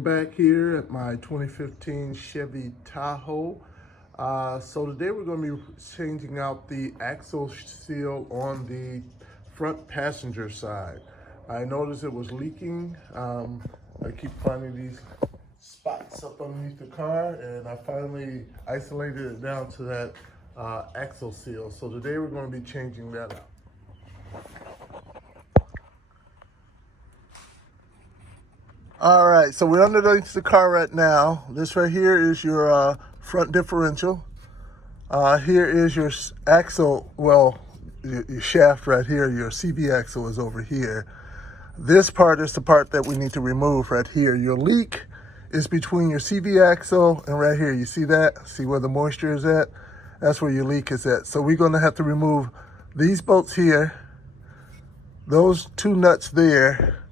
back here at my 2015 Chevy Tahoe. So today we're going to be changing out the axle seal on the front passenger side. I noticed it was leaking. I keep finding these spots up underneath the car, and I finally isolated it down to that axle seal. So today we're going to be changing that out. All right, so we're underneath the car right now. This right here is your front differential. Here is your axle, well, your shaft right here, your CV axle is over here. This part is the part that we need to remove right here. Your leak is between your CV axle and right here. You see that? See where the moisture is at? That's where your leak is at. So we're gonna have to remove these bolts here, those two nuts there,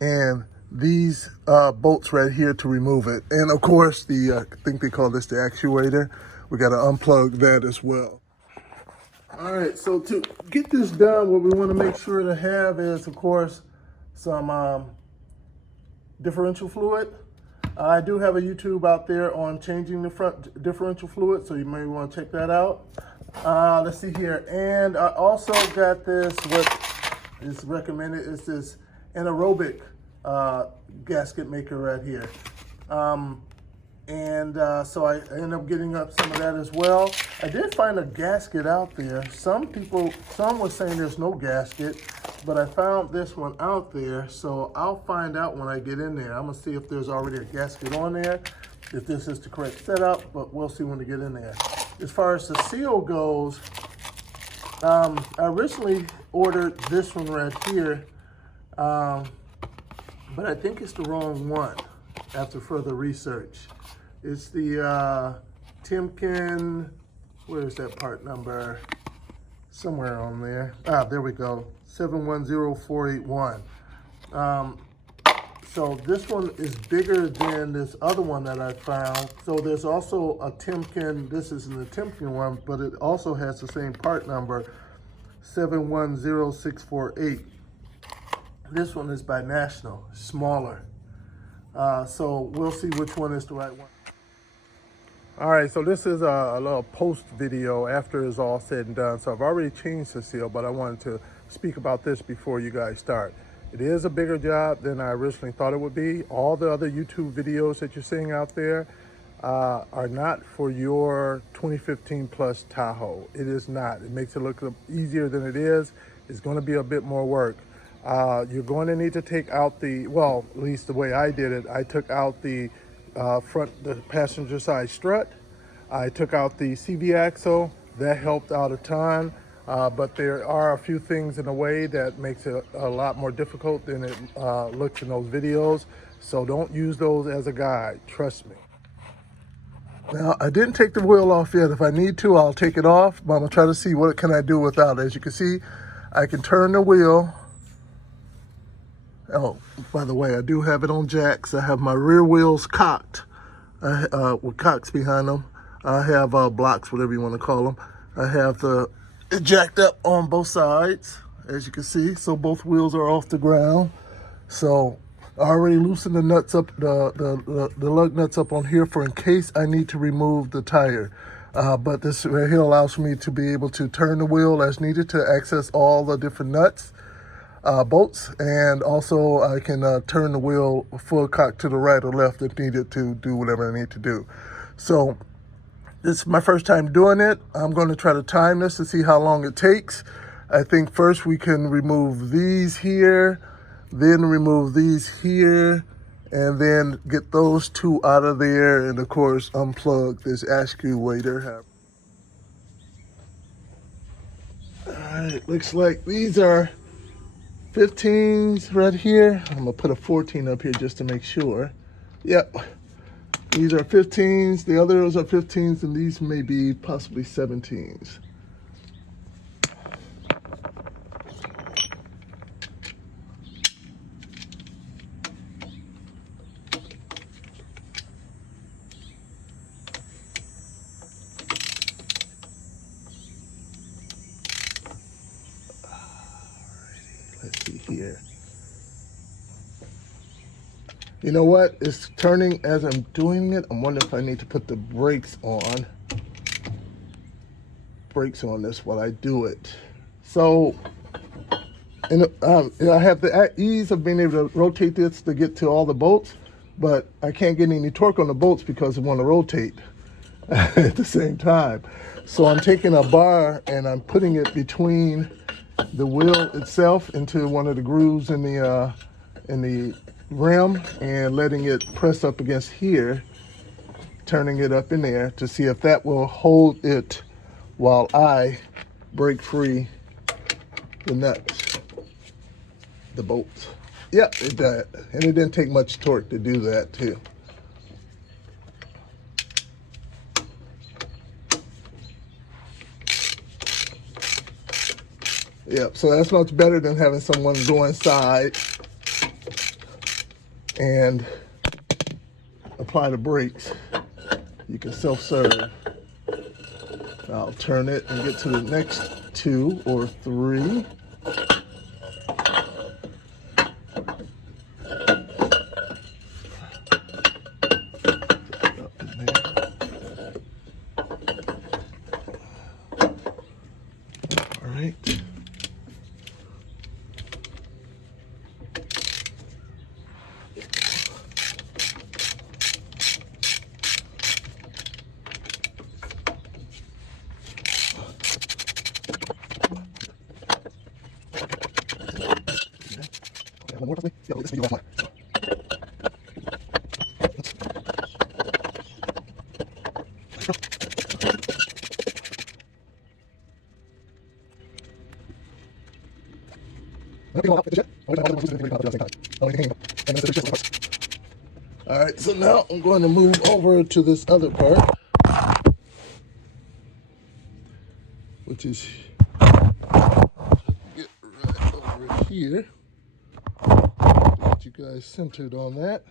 and these bolts right here to remove it. And of course, I think they call this the actuator. We got to unplug that as well. All right, so to get this done, what we want to make sure to have is, of course, some differential fluid. I do have a YouTube out there on changing the front differential fluid, so you may want to check that out. Let's see here. And I also got this, what is recommended is this anaerobic gasket maker right here. So I ended up getting up some of that as well. I did find a gasket out there. Some were saying there's no gasket, but I found this one out there. So I'll find out when I get in there. I'm gonna see if there's already a gasket on there, if this is the correct setup, but we'll see when we get in there. As far as the seal goes, I originally ordered this one right here, but I think it's the wrong one after further research. It's the Timken, where is that part number? Somewhere on there. Ah, there we go, 710481. So this one is bigger than this other one that I found. So there's also a Timken, this isn't the Timken one, but it also has the same part number, 710648. This one is by National, smaller. So we'll see which one is the right one. All right, so this is a little post video after it's all said and done. So I've already changed the seal, but I wanted to speak about this before you guys start. It is a bigger job than I originally thought it would be. All the other YouTube videos that you're seeing out there are not for your 2015 plus Tahoe. It is not. It makes it look easier than it is. It's going to be a bit more work. You're going to need to take out well, at least the way I did it, I took out the the passenger side strut. I took out the CV axle. That helped out a ton. But there are a few things in a way that makes it a lot more difficult than it looks in those videos. So don't use those as a guide, trust me. Now, I didn't take the wheel off yet. If I need to, I'll take it off, but I'm gonna try to see what can I do without it. As you can see, I can turn the wheel. Oh, by the way, I do have it on jacks. I have my rear wheels cocked with cocks behind them. I have blocks, whatever you want to call them. I have it jacked up on both sides, as you can see. So both wheels are off the ground. So I already loosened the nuts up, the lug nuts up on here for in case I need to remove the tire. But this right here allows me to be able to turn the wheel as needed to access all the different nuts. Bolts, and also I can turn the wheel full cock to the right or left if needed to do whatever I need to do. So this is my first time doing it. I'm going to try to time this to see how long it takes. I think first we can remove these here, then remove these here, and then get those two out of there, and of course unplug this actuator. All right, looks like these are 15s right here. I'm gonna put a 14 up here just to make sure. Yep, these are 15s. The others are 15s, and these may be possibly 17s. Let's see here. You know what? It's turning as I'm doing it. I'm wondering if I need to put the brakes on. Brakes on this while I do it. So, and I have the ease of being able to rotate this to get to all the bolts, but I can't get any torque on the bolts because I want to rotate at the same time. So I'm taking a bar and I'm putting it between the wheel itself into one of the grooves in the rim and letting it press up against here, turning it up in there to see if that will hold it while I break free the nuts, the bolts. Yep, it did. And it didn't take much torque to do that too. Yep, so that's much better than having someone go inside and apply the brakes. You can self-serve. I'll turn it and get to the next 2 or 3. All right. One more, possibly? Yeah, this video offline. All right, so now I'm going to move over to this other part, which is get right over here. Get you guys centered on that.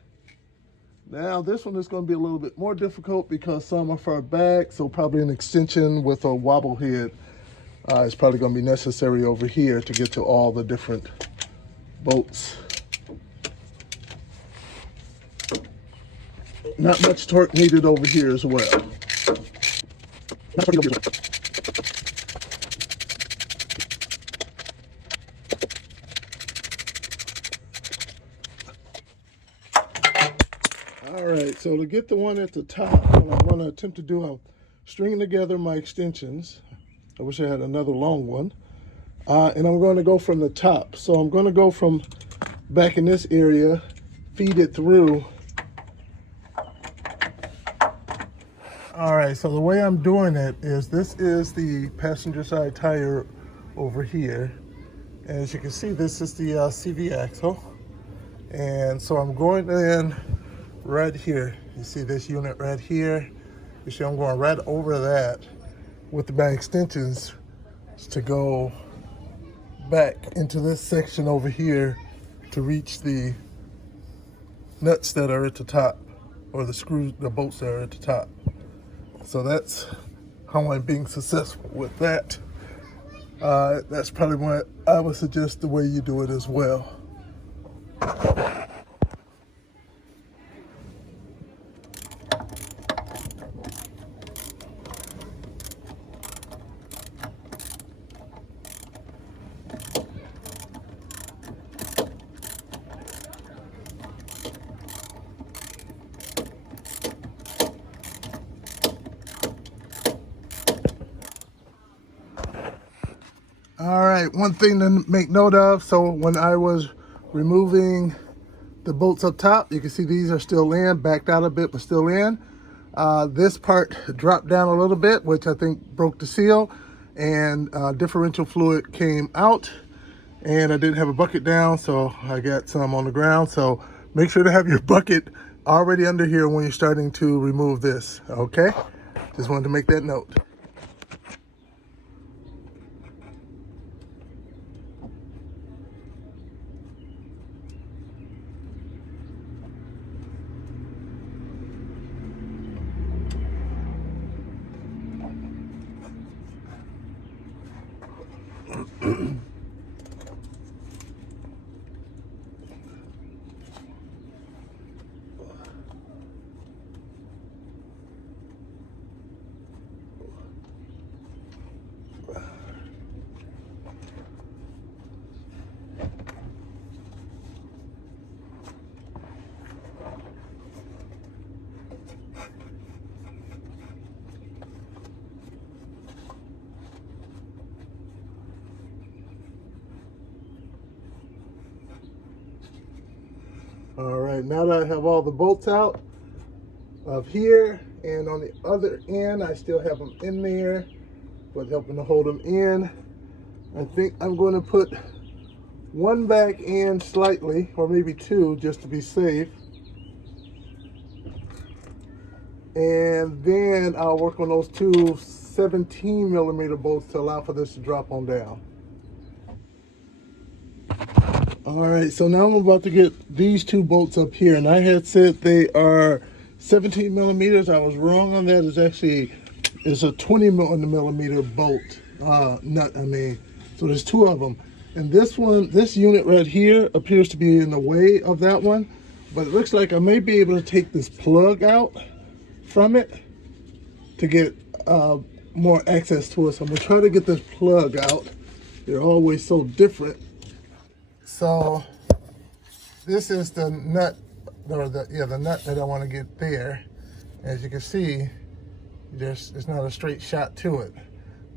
Now this one is going to be a little bit more difficult because some are far back, so probably an extension with a wobble head is probably going to be necessary over here to get to all the different bolts. Not much torque needed over here as well. Not torque needed over here as well. All right, so to get the one at the top, what I'm going to attempt to do, I'm stringing together my extensions. I wish I had another long one. And I'm going to go from the top. So I'm going to go from back in this area, feed it through. All right, so the way I'm doing it is this is the passenger side tire over here. And as you can see, this is the CV axle. And so I'm going in right here. You see this unit right here? You see I'm going right over that with my extensions to go back into this section over here to reach the nuts that are at the top, or the screws, the bolts that are at the top. So that's how I'm being successful with that. That's probably what I would suggest the way you do it as well. All right, one thing to make note of, so when I was removing the bolts up top, you can see these are still in, backed out a bit, but still in. This part dropped down a little bit, which I think broke the seal, and differential fluid came out, and I didn't have a bucket down, so I got some on the ground. So make sure to have your bucket already under here when you're starting to remove this, okay? Just wanted to make that note. right, now that I have all the bolts out of here, and on the other end, I still have them in there, but helping to hold them in. I think I'm going to put one back in slightly, or maybe two, just to be safe. And then I'll work on those two 17mm bolts to allow for this to drop on down. All right, so now I'm about to get these two bolts up here, and I had said they are 17mm. I was wrong on that. It's a 20mm bolt nut. So there's two of them, and this unit right here appears to be in the way of that one, but it looks like I may be able to take this plug out from it to get more access to it. So I'm gonna try to get this plug out. They're always so different. So this is the nut, or the nut that I want to get there. As you can see, there's not a straight shot to it.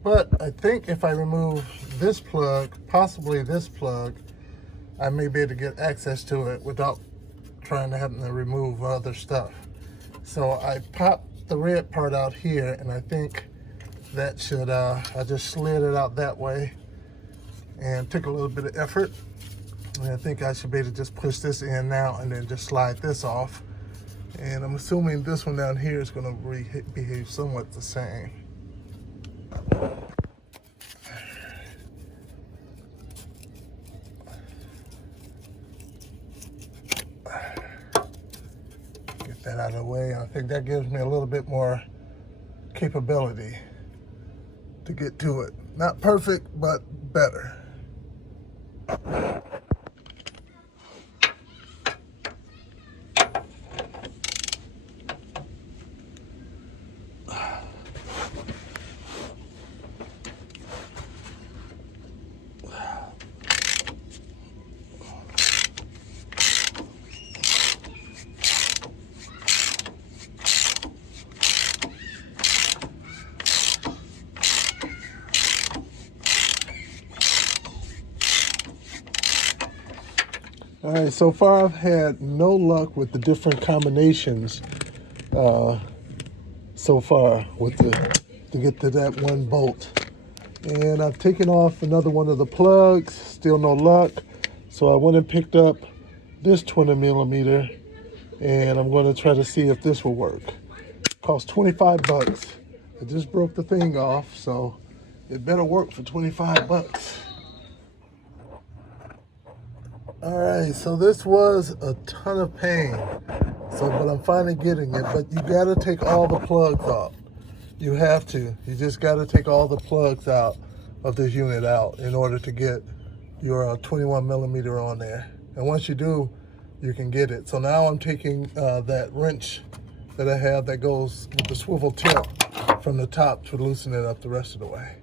But I think if I remove this plug, possibly this plug, I may be able to get access to it without trying to have to remove other stuff. So I popped the red part out here, and I think that should, I just slid it out that way and took a little bit of effort. And I think I should be able to just push this in now and then just slide this off. And I'm assuming this one down here is going to behave somewhat the same. Get that out of the way. I think that gives me a little bit more capability to get to it. Not perfect, but better. All right, so far I've had no luck with the different combinations so far to get to that one bolt. And I've taken off another one of the plugs, still no luck. So I went and picked up this 20mm, and I'm going to try to see if this will work. It cost 25 bucks. I just broke the thing off, so it better work for 25 bucks. All right, so this was a ton of pain. But I'm finally getting it. But you gotta take all the plugs off. You have to. You just gotta take all the plugs out of this unit out in order to get your 21mm on there. And once you do, you can get it. So now I'm taking that wrench that I have that goes with the swivel tip from the top to loosen it up the rest of the way.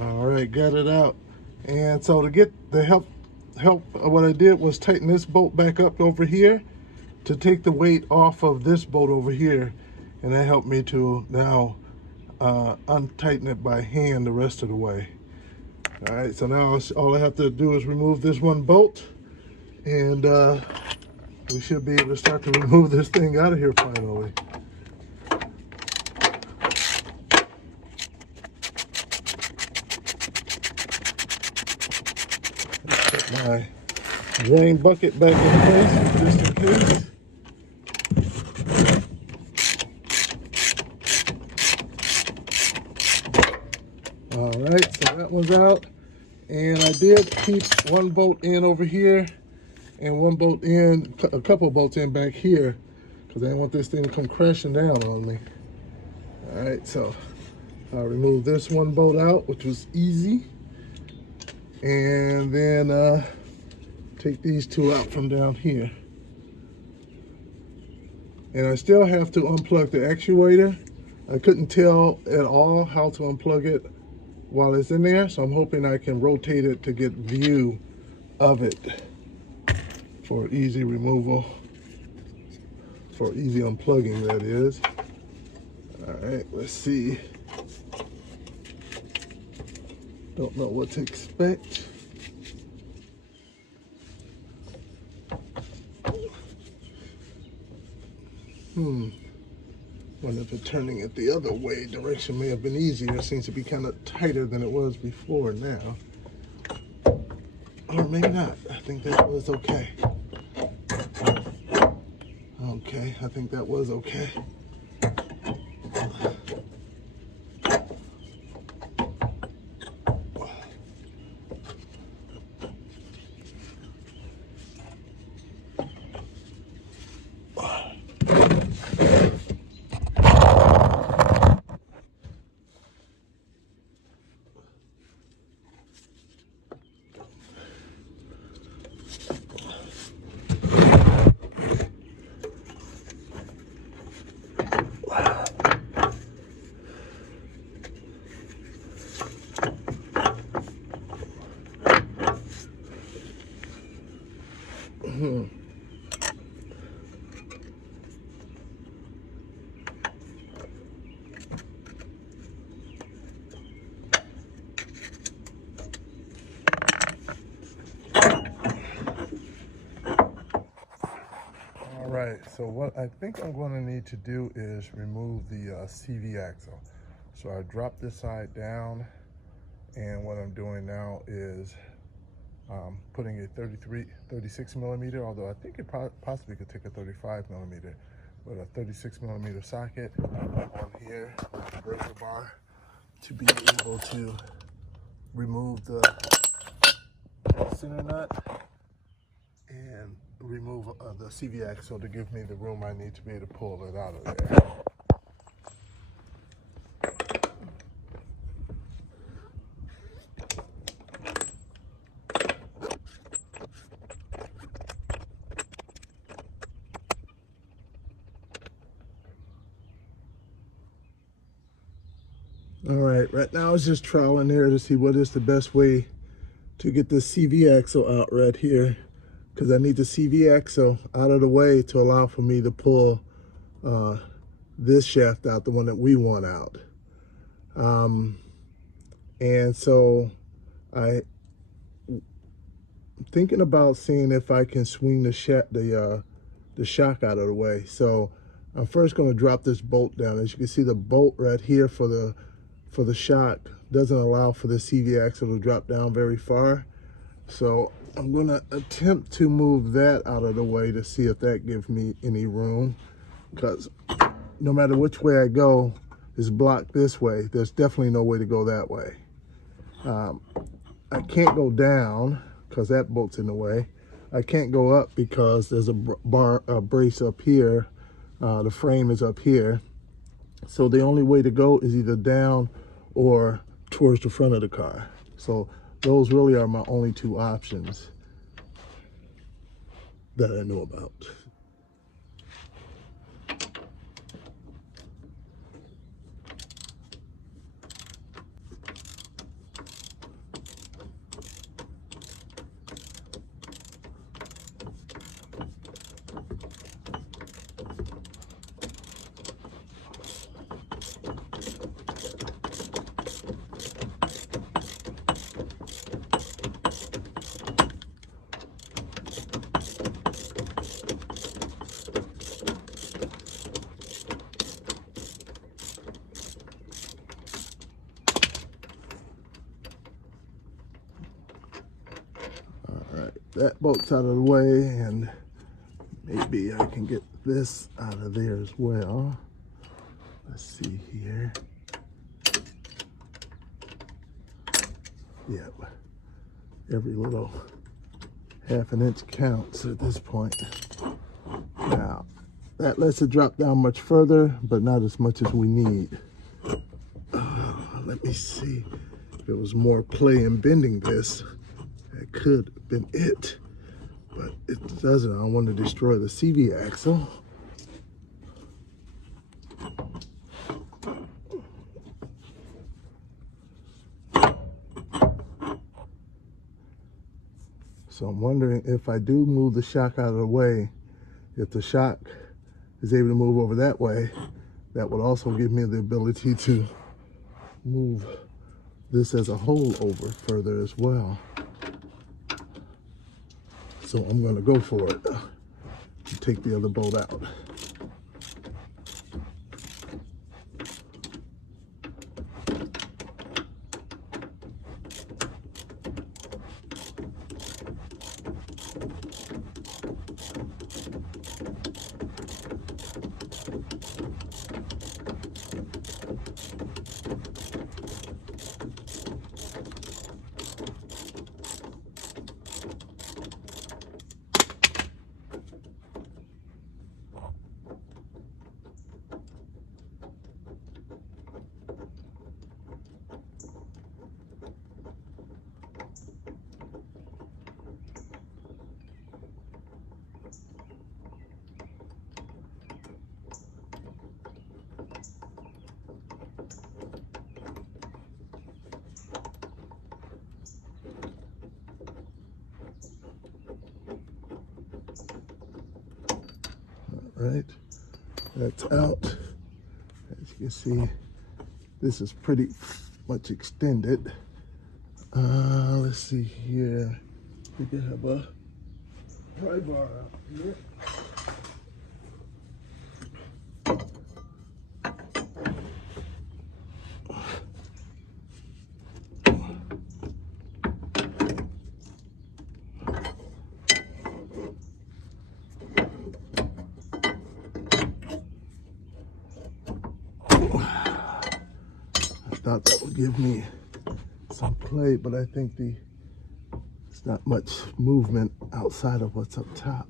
All right, got it out. And so to get the help, what I did was tighten this bolt back up over here to take the weight off of this bolt over here. And that helped me to now untighten it by hand the rest of the way. All right, so now all I have to do is remove this one bolt, and we should be able to start to remove this thing out of here finally. Put my drain bucket back in place just in case. All right, so that one's out. And I did keep one bolt in over here and one bolt in, a couple bolts in back here, because I didn't want this thing to come crashing down on me. All right, so I'll remove this one bolt out, which was easy. And then take these two out from down here. And I still have to unplug the actuator. I couldn't tell at all how to unplug it while it's in there, so I'm hoping I can rotate it to get view of it for easy removal, for easy unplugging, that is. All All right, let's see. Don't know what to expect. Wonder if turning it the other way direction may have been easier. It seems to be kind of tighter than it was before now. Or maybe not. I think that was okay. Okay, I think that was okay. All right, so what I think I'm going to need to do is remove the CV axle. So I dropped this side down, and what I'm doing now is putting a 36 millimeter, although I think it possibly could take a 35 millimeter, but a 36 millimeter socket on here with the breaker bar to be able to remove the center nut and remove the CV axle to give me the room I need to be able to pull it out of there. All right now I was just trialing there to see what is the best way to get this CV axle out right here, because I need the CV axle out of the way to allow for me to pull this shaft out, the one that we want out. And so I'm thinking about seeing if I can swing the shock out of the way. So I'm first going to drop this bolt down. As you can see, the bolt right here for the shock doesn't allow for the CV axle to drop down very far. So I'm going to attempt to move that out of the way to see if that gives me any room, because no matter which way I go, it's blocked this way. There's definitely no way to go that way. I can't go down because that bolt's in the way. I can't go up because there's a brace up here. The frame is up here. So the only way to go is either down or towards the front of the car. So those really are my only two options that I know about. That bolt's out of the way, and maybe I can get this out of there as well. Let's see here. Yep. Every little half an inch counts at this point. Now, that lets it drop down much further, but not as much as we need. Let me see. If there was more play in bending this, that could have been it. But it doesn't. I don't want to destroy the CV axle. So I'm wondering if I do move the shock out of the way, if the shock is able to move over that way, that would also give me the ability to move this as a whole over further as well. So I'm going to go for it and take the other bolt out. Right, that's out. As you can see, this is pretty much extended. Let's see here. We can have a pry bar out here. Thought that would give me some play, but I think it's not much movement outside of what's up top.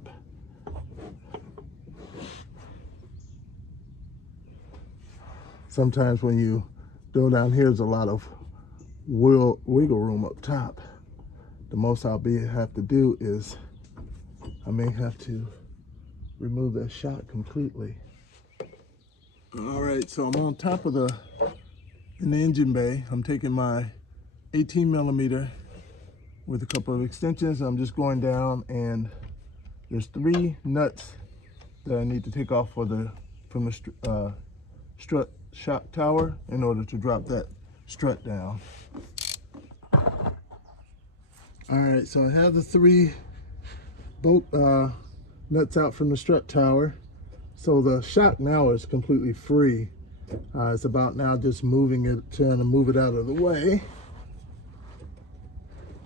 Sometimes when you go down here, there's a lot of wiggle room up top. The most I'll have to do is I may have to remove that shock completely. All right, so I'm on top of in the engine bay. I'm taking my 18 millimeter with a couple of extensions. I'm just going down, and there's 3 nuts that I need to take off from the strut shock tower in order to drop that strut down. All right, so I have the 3 bolt nuts out from the strut tower. So the shock now is completely free. It's about now just moving it, trying to move it out of the way.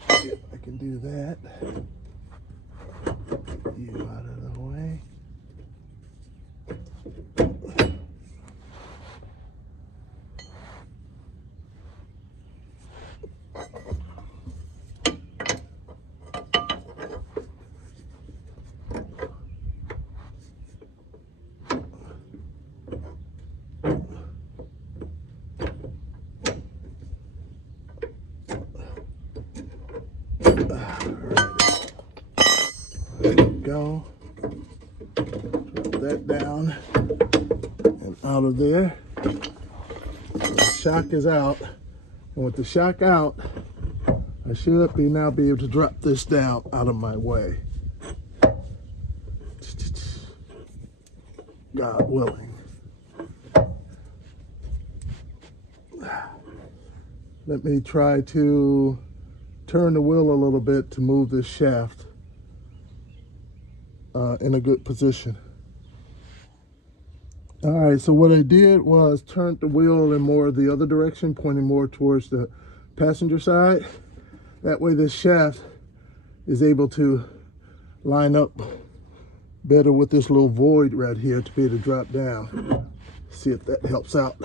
See if I can do that. You out of the way. Go. Drop that down and out of there. The shock is out, and with the shock out, I should now be able to drop this down out of my way. God willing. Let me try to turn the wheel a little bit to move this shaft in a good position. All right, so what I did was turn the wheel in more the other direction, pointing more towards the passenger side. That way this shaft is able to line up better with this little void right here to be able to drop down. See if that helps out.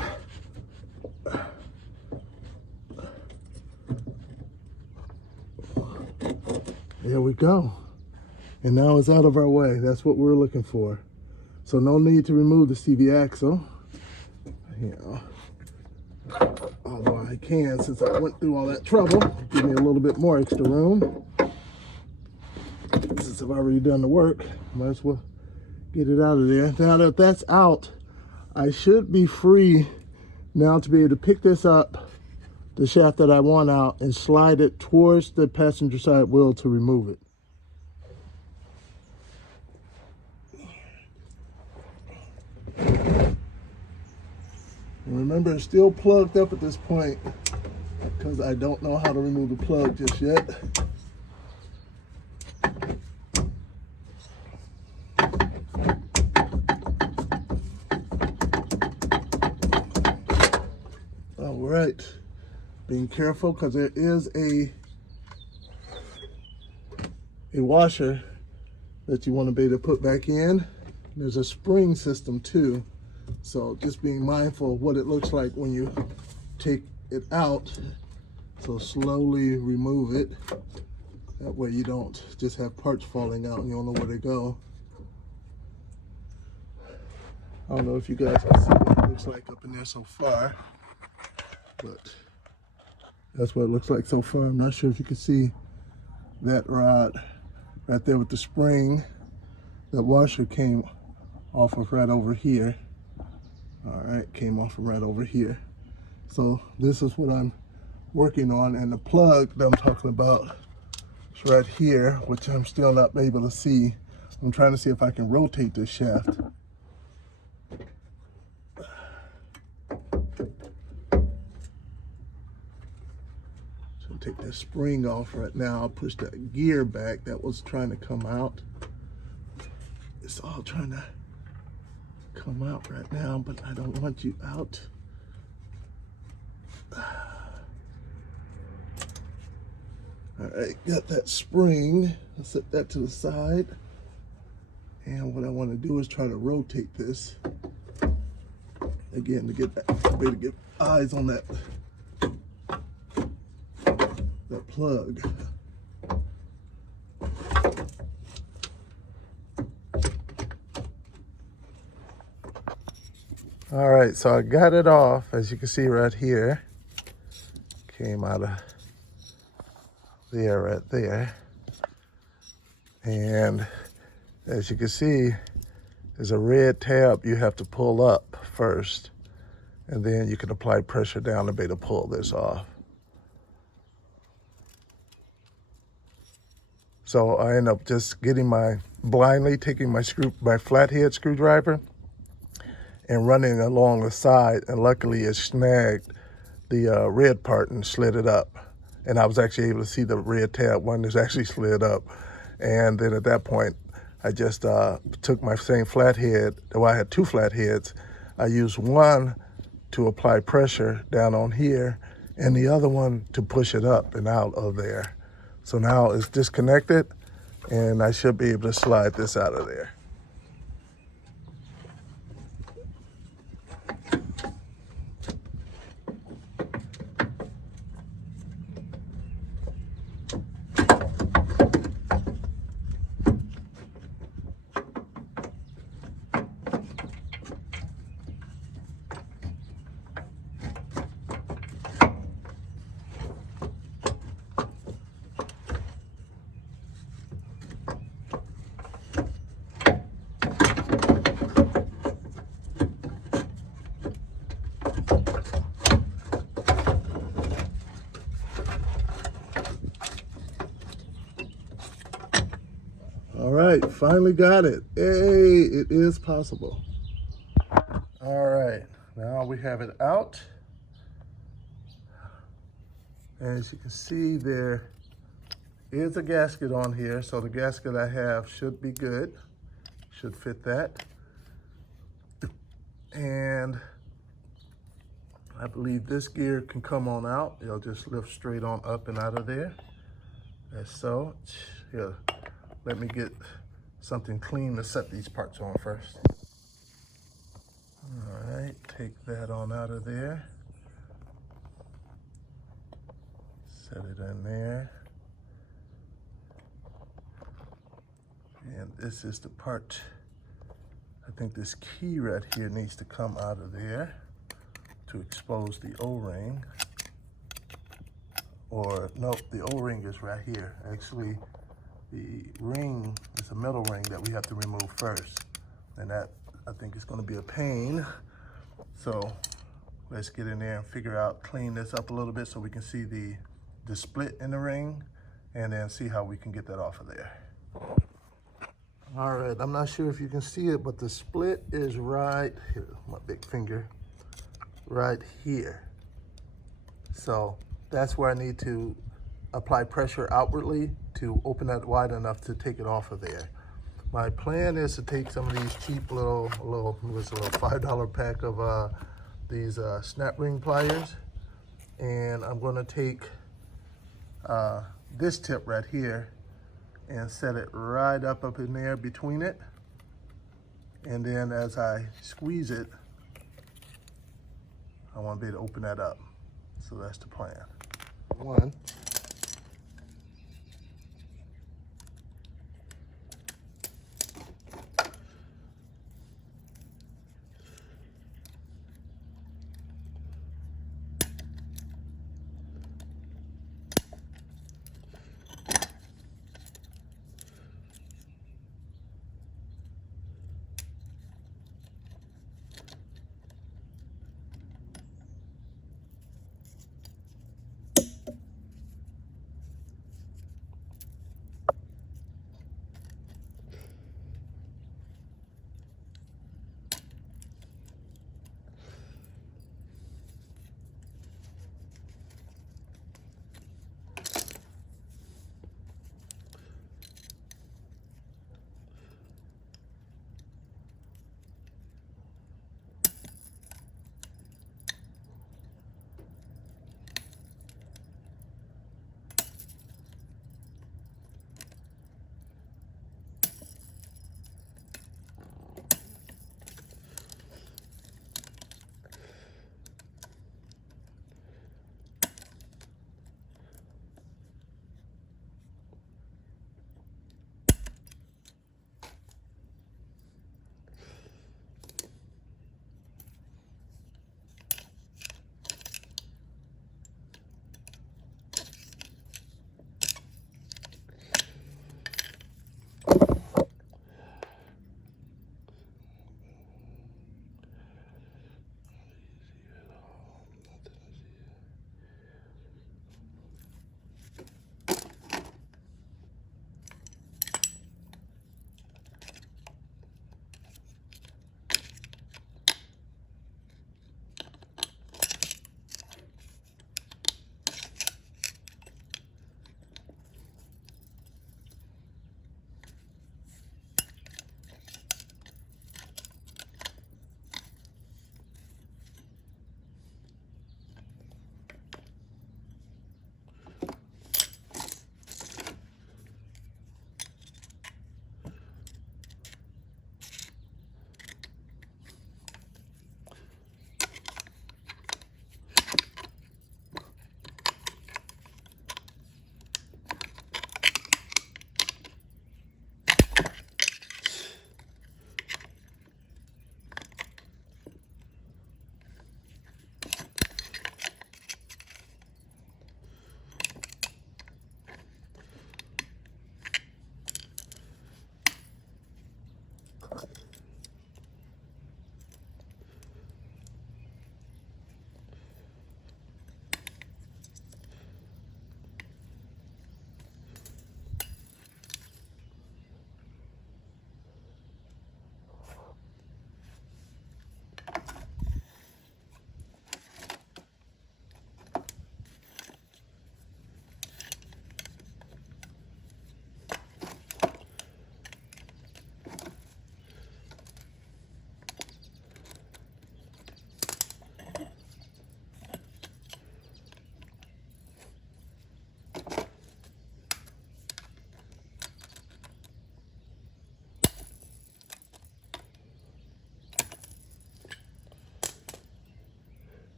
There we go. And now it's out of our way. That's what we're looking for. So no need to remove the CV axle. You know, although I can, since I went through all that trouble, give me a little bit more extra room. Since I've already done the work, might as well get it out of there. Now that that's out, I should be free now to be able to pick this up, the shaft that I want out, and slide it towards the passenger side wheel to remove it. And remember, it's still plugged up at this point because I don't know how to remove the plug just yet. All right, being careful because there is a washer that you want to be able to put back in. There's a spring system too, so just being mindful of what it looks like when you take it out. So slowly remove it. That way you don't just have parts falling out and you don't know where they go. I don't know if you guys can see what it looks like up in there so far, but that's what it looks like so far. I'm not sure if you can see that rod right there with the spring. That washer came off of right over here. All right, came off from right over here. So this is what I'm working on, and the plug that I'm talking about is right here, which I'm still not able to see. I'm trying to see if I can rotate this shaft. So take this spring off right now. I'll push that gear back that was trying to come out. It's all trying to come out right now, but I don't want you out. All right, got that spring. I'll set that to the side. And what I want to do is try to rotate this again to get that, way to get eyes on that plug. All right, so I got it off, as you can see right here. Came out of there, right there. And as you can see, there's a red tab you have to pull up first, and then you can apply pressure down to be able to pull this off. So I end up just getting blindly taking my flathead screwdriver and running along the side, and luckily it snagged the red part and slid it up. And I was actually able to see the red tab one that's actually slid up. And then at that point, I just took my same flathead, though I had two flatheads. I used one to apply pressure down on here and the other one to push it up and out of there. So now it's disconnected and I should be able to slide this out of there. All right, finally got it. Hey, it is possible. All right, now we have it out. As you can see, there is a gasket on here, so the gasket I have should be good. Should fit that. And I believe this gear can come on out. It'll just lift straight on up and out of there. That's so. Here, let me get something clean to set these parts on first. All right, take that on out of there. Set it in there. And this is the part, I think this key right here needs to come out of there to expose the O-ring. Or no, the O-ring is right here. Actually, the ring is a metal ring that we have to remove first. And that, I think, is going to be a pain. So let's get in there and figure out, clean this up a little bit so we can see the split in the ring, and then see how we can get that off of there. All right, I'm not sure if you can see it, but the split is right here, my big finger, right here. So that's where I need to apply pressure outwardly to open that wide enough to take it off of there. My plan is to take some of these cheap little $5 pack of these snap ring pliers, and I'm going to take this tip right here and set it right up in there between it, and then as I squeeze it, I want to be able to open that up. So that's the plan. One.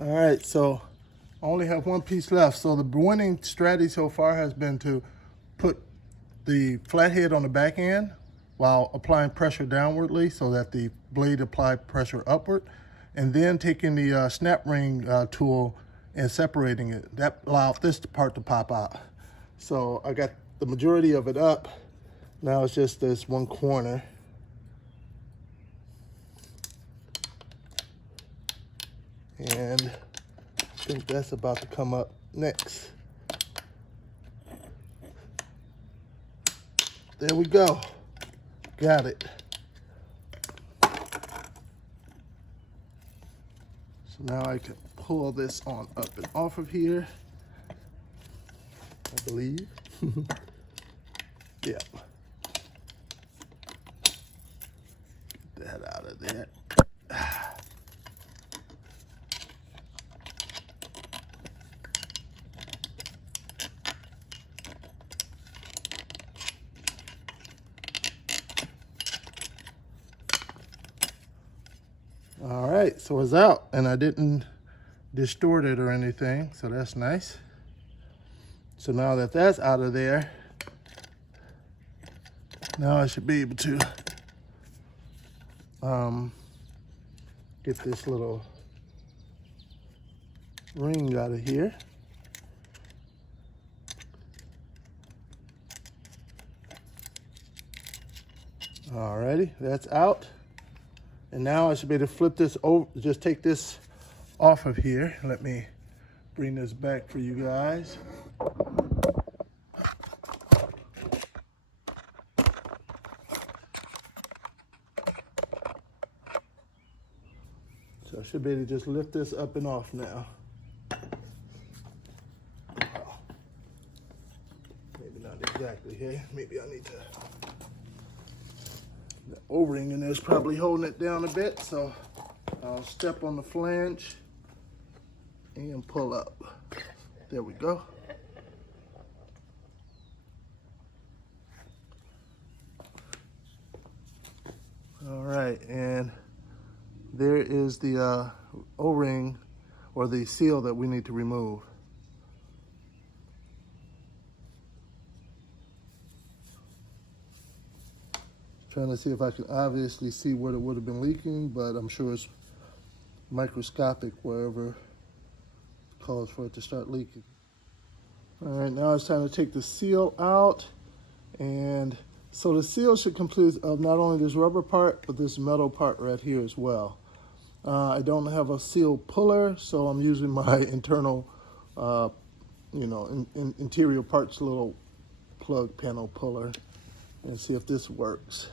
All right, so I only have one piece left. So the winning strategy so far has been to put the flathead on the back end while applying pressure downwardly so that the blade apply pressure upward, and then taking the snap ring tool and separating it. That allowed this part to pop out. So I got the majority of it up. Now it's just this one corner. And I think that's about to come up next. There we go. Got it. So now I can pull this on up and off of here, I believe. Yeah. Get that out of there. All right, so it's out, and I didn't distort it or anything, so that's nice. So now that that's out of there, now I should be able to get this little ring out of here. Alrighty, that's out. And now I should be able to flip this over, just take this off of here. Let me bring this back for you guys. So I should be able to just lift this up and off now. Maybe not exactly here. Maybe I need to. The O-ring in there is probably holding it down a bit, so I'll step on the flange and pull up. There we go. All right, and there is the O-ring or the seal that we need to remove. Trying to see if I can obviously see where it would have been leaking, but I'm sure it's microscopic wherever it calls for it to start leaking. All right, now it's time to take the seal out. And so the seal should consist of not only this rubber part, but this metal part right here as well. I don't have a seal puller, so I'm using my internal, interior parts little plug panel puller, and see if this works.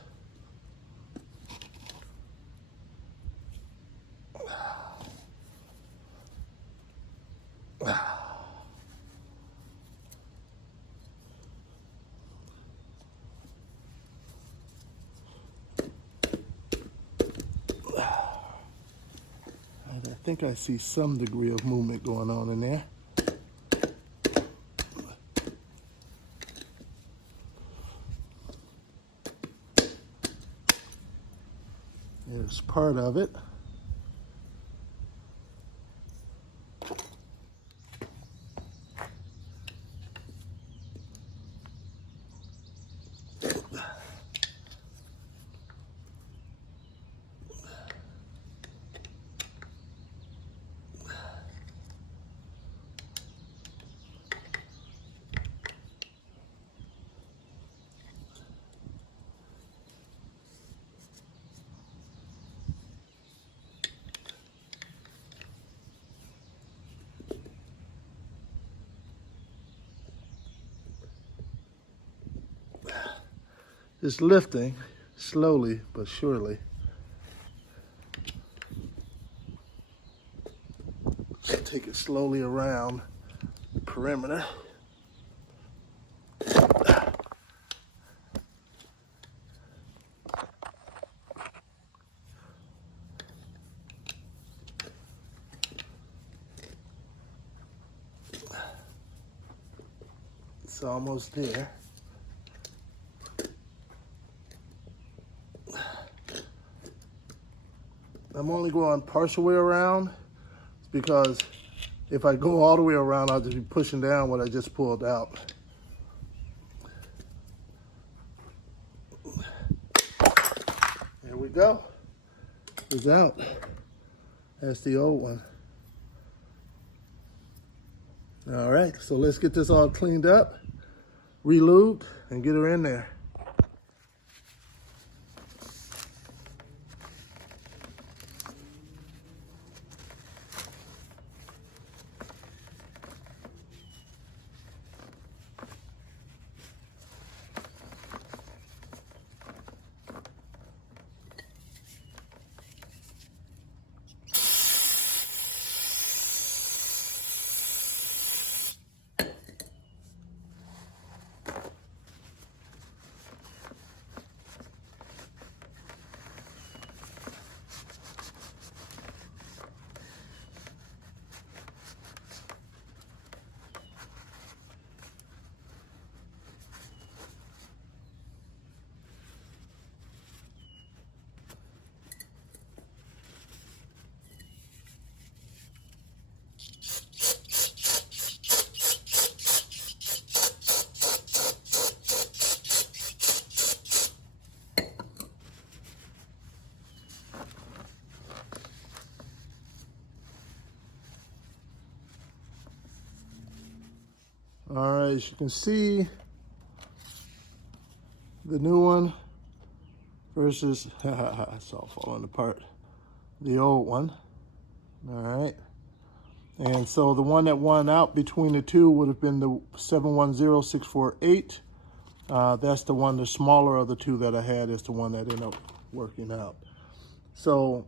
I think I see some degree of movement going on in there. There's part of it. Just lifting slowly but surely. Just take it slowly around the perimeter. It's almost there. I'm only going partial way around because if I go all the way around, I'll just be pushing down what I just pulled out. go. It's out. That's the old one. All right, so let's get this all cleaned up, re-lubed, and get her in there. All right, as you can see, the new one versus, it's all falling apart, the old one. All right. And so the one that won out between the two would have been the 710648. That's the one, the smaller of the two that I had is the one that ended up working out. So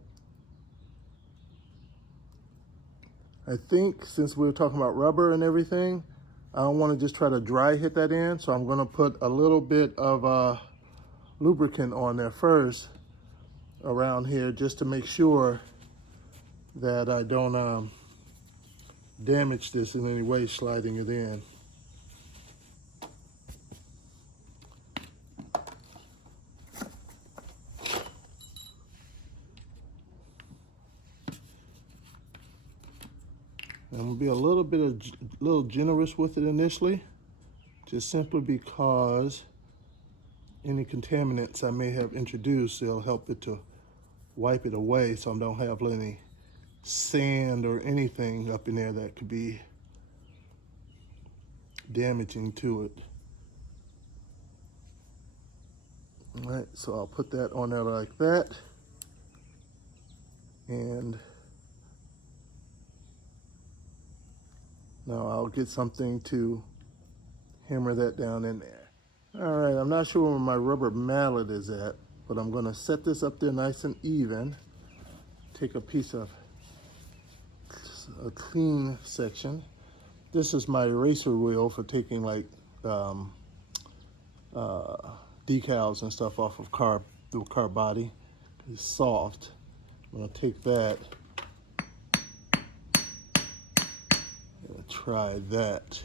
I think since we were talking about rubber and everything, I don't want to just try to dry hit that in. So I'm going to put a little bit of lubricant on there first around here just to make sure that I don't damage this in any way sliding it in. I'm gonna be a little generous with it initially, just simply because any contaminants I may have introduced, it'll help it to wipe it away so I don't have any sand or anything up in there that could be damaging to it. All right, so I'll put that on there like that. And now I'll get something to hammer that down in there. All right, I'm not sure where my rubber mallet is at, but I'm gonna set this up there nice and even. Take a piece of a clean section. This is my eraser wheel for taking like decals and stuff off of the car body. It's soft. I'm gonna take that. Try that.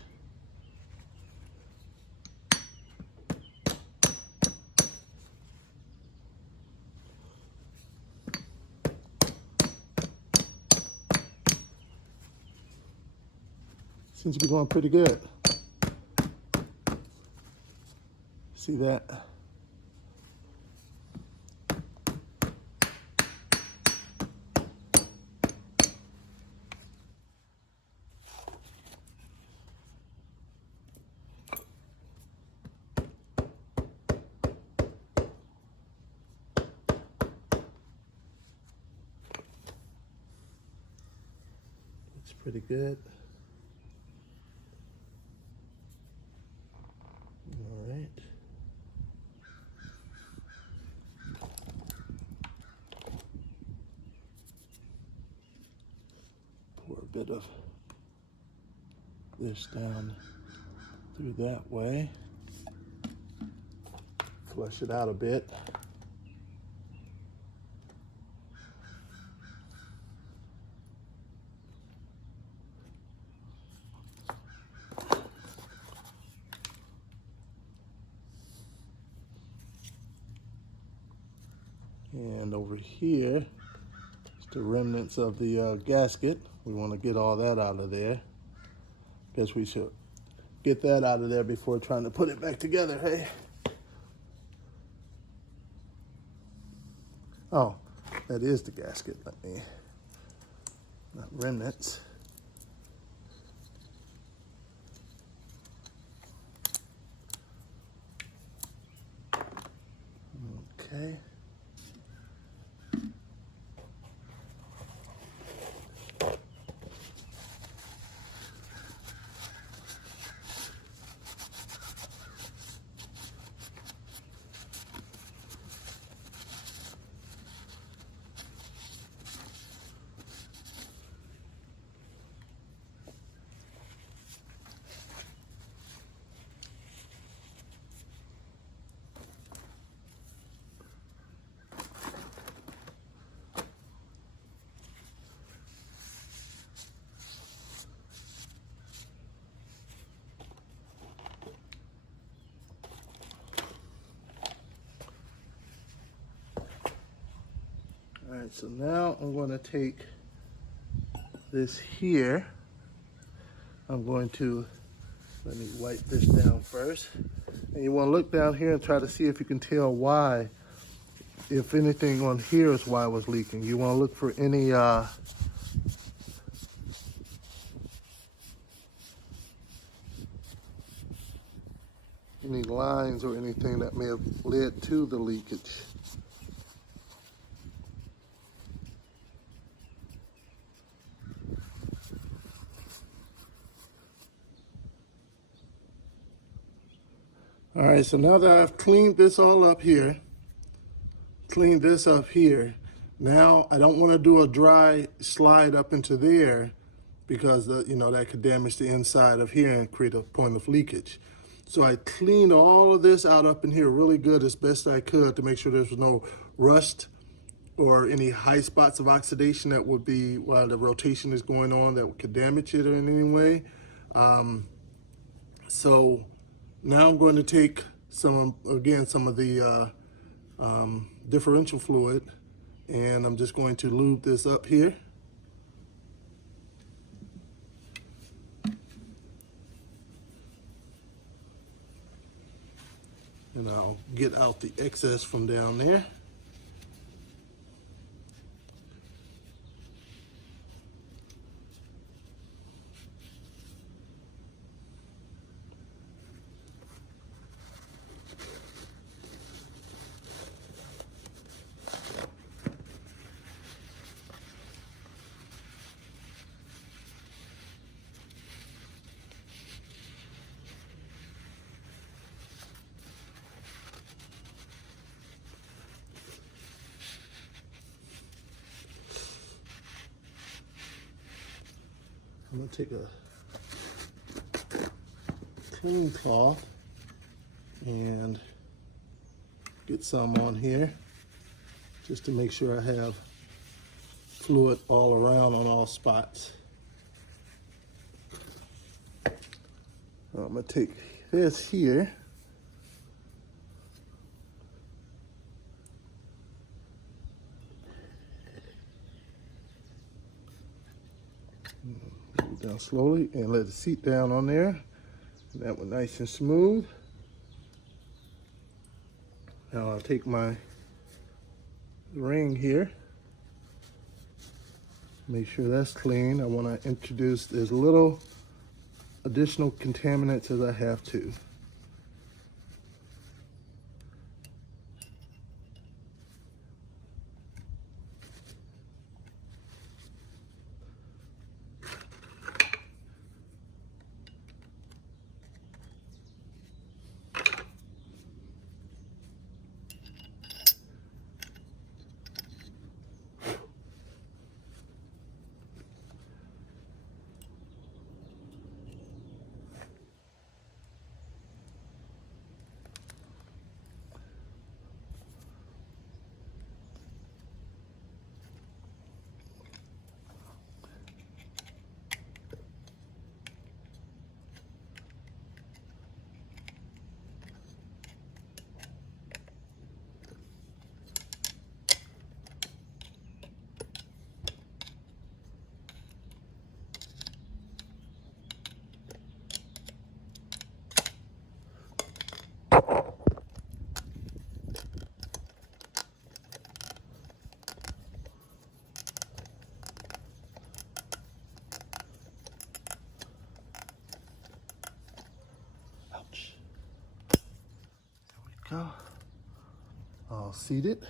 Seems to be going pretty good. See that? Looks pretty good. All right. Pour a bit of this down through that way. Flush it out a bit. And over here is the remnants of the gasket. We want to get all that out of there. Guess we should get that out of there before trying to put it back together, hey? Oh, that is the gasket. Let me, not remnants. Okay. All right, so now I'm going to take this here. I'm going to, let me wipe this down first. And you want to look down here and try to see if you can tell why, if anything on here is why it was leaking. You want to look for any lines or anything that may have led to the leakage. All right, so now that I've cleaned this all up here, now I don't want to do a dry slide up into there because that could damage the inside of here and create a point of leakage. So I cleaned all of this out up in here really good as best I could to make sure there's no rust or any high spots of oxidation that would be while the rotation is going on that could damage it in any way. So now I'm going to take some of the differential fluid, and I'm just going to lube this up here. And I'll get out the excess from down there. I'm going to take a clean cloth and get some on here just to make sure I have fluid all around on all spots. I'm going to take this here . Down slowly and let it seat down on there. That one nice and smooth. Now I'll take my ring here. Make sure that's clean. I want to introduce as little additional contaminants as I have to. go. All seated.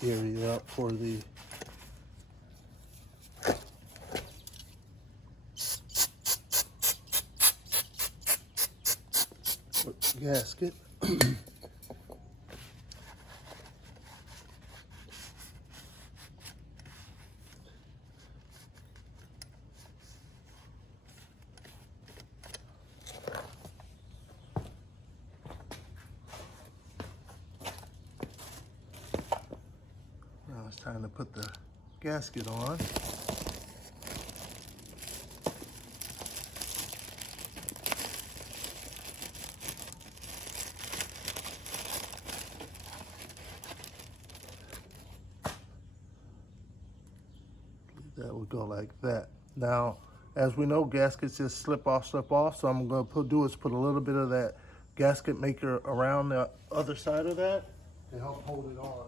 Area up for the gasket. Now it's time to put the gasket on. That would go like that. Now, as we know, gaskets just slip off. So I'm going to do is put a little bit of that gasket maker around the other side of that to help hold it on.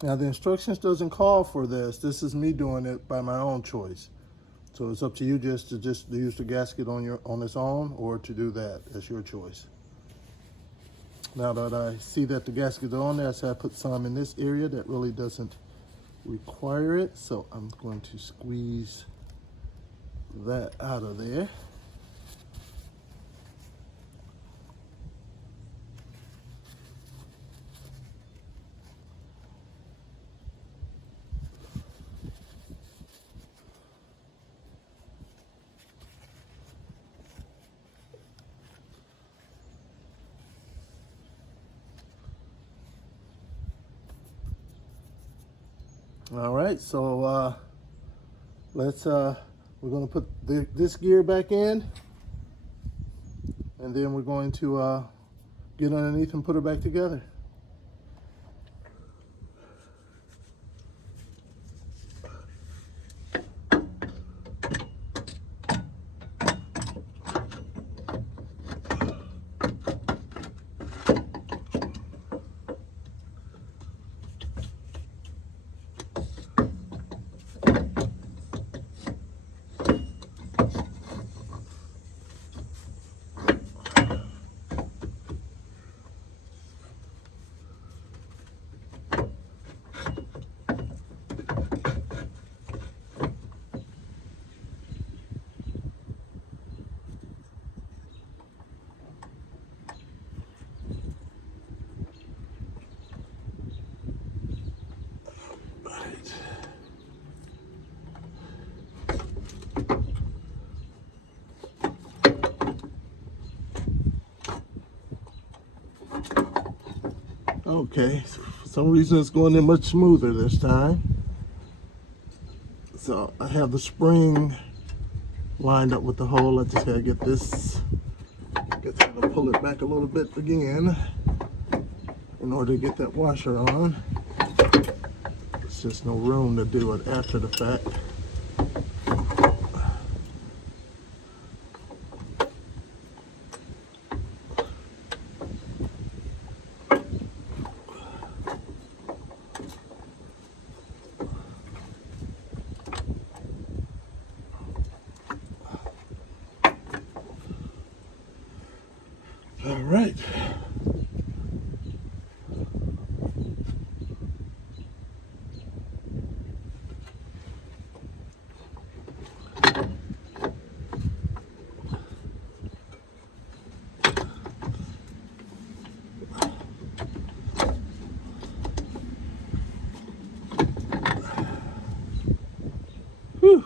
Now the instructions doesn't call for this. This is me doing it by my own choice. So it's up to you just to use the gasket on its own, or to do that. That's your choice. Now that I see that the gasket is on there, so I put some in this area that really doesn't require it. So I'm going to squeeze that out of there. All right, so we're going to put this gear back in, and then we're going to get underneath and put it back together. Okay, for some reason it's going in much smoother this time. So I have the spring lined up with the hole. I just gotta get this, I'm gonna pull it back a little bit again in order to get that washer on. There's just no room to do it after the fact. All right. Whew.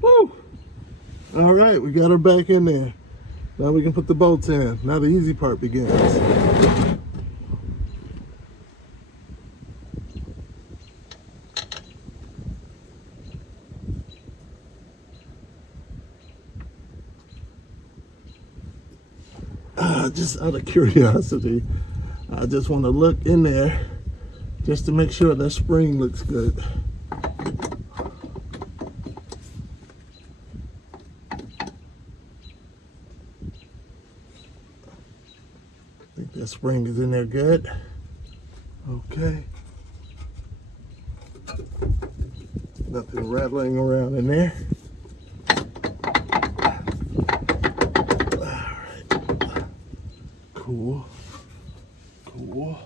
Woo! All right, we got her back in there. Now we can put the bolts in. Now the easy part begins. Just out of curiosity, I just want to look in there just to make sure that spring looks good. I think that spring is in there good. Okay. Nothing rattling around in there. Cool. Cool.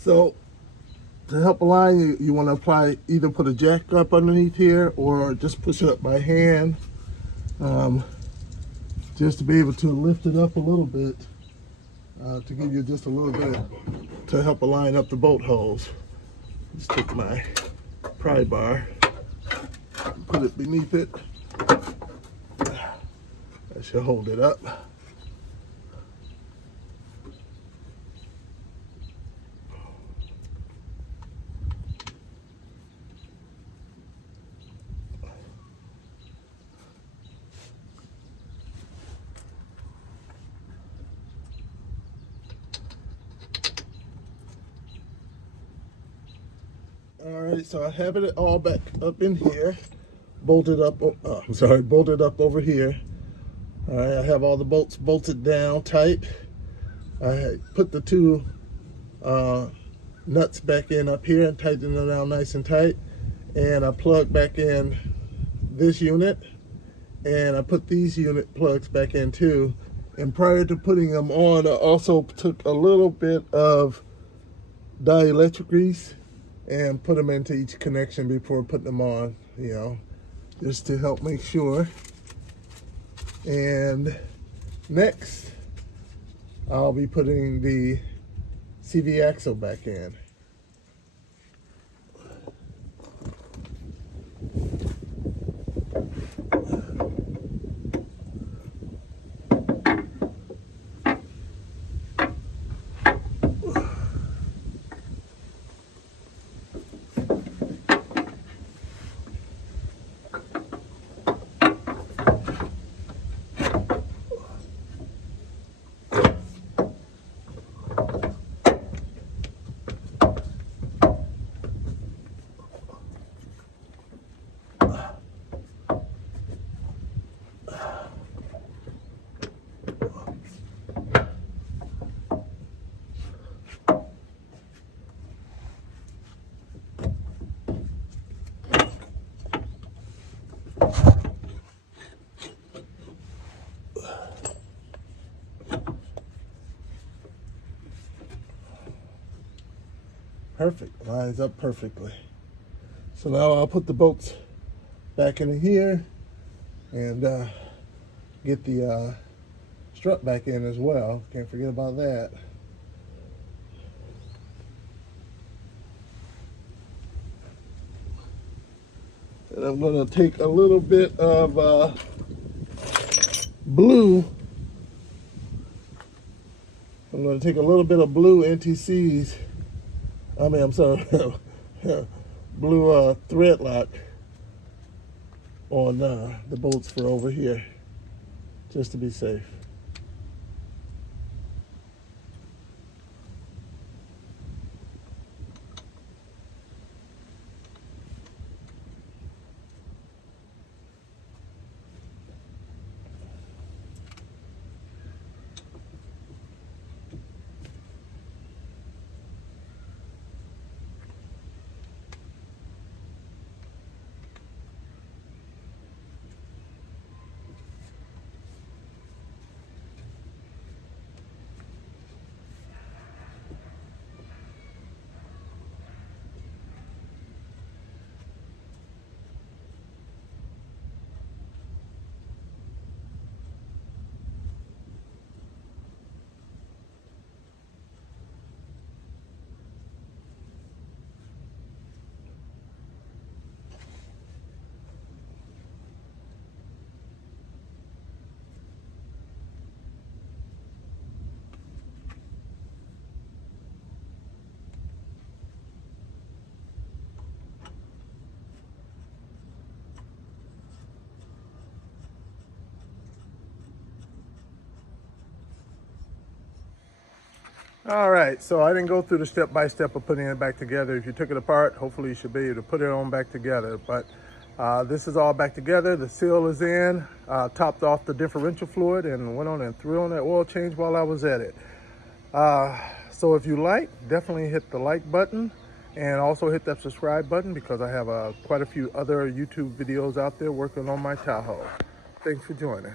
So to help align, you want to apply, either put a jack up underneath here or just push it up by hand, just to be able to lift it up a little bit, to give you just a little bit to help align up the bolt holes. Just take my pry bar, put it beneath it. That should hold it up. All right, so I have it all back up in here, bolted up, bolted up over here. All right, I have all the bolts bolted down tight. I put the two nuts back in up here and tighten them down nice and tight. And I plug back in this unit, and I put these unit plugs back in too. And prior to putting them on, I also took a little bit of dielectric grease and put them into each connection before putting them on, you know, just to help make sure. And next, I'll be putting the CV axle back in. Perfect, lines up perfectly. So now I'll put the bolts back in here and get the strut back in as well. Can't forget about that. And I'm going to take a little bit of blue. I'm going to take a little bit of blue NTCs. I'm sorry, blue thread lock on the bolts for over here, just to be safe. All right, so I didn't go through the step-by-step of putting it back together. If you took it apart, hopefully you should be able to put it on back together. But this is all back together. The seal is in, topped off the differential fluid, and went on and threw on that oil change while I was at it. So if you like, definitely hit the like button and also hit that subscribe button, because I have quite a few other YouTube videos out there working on my Tahoe. Thanks for joining.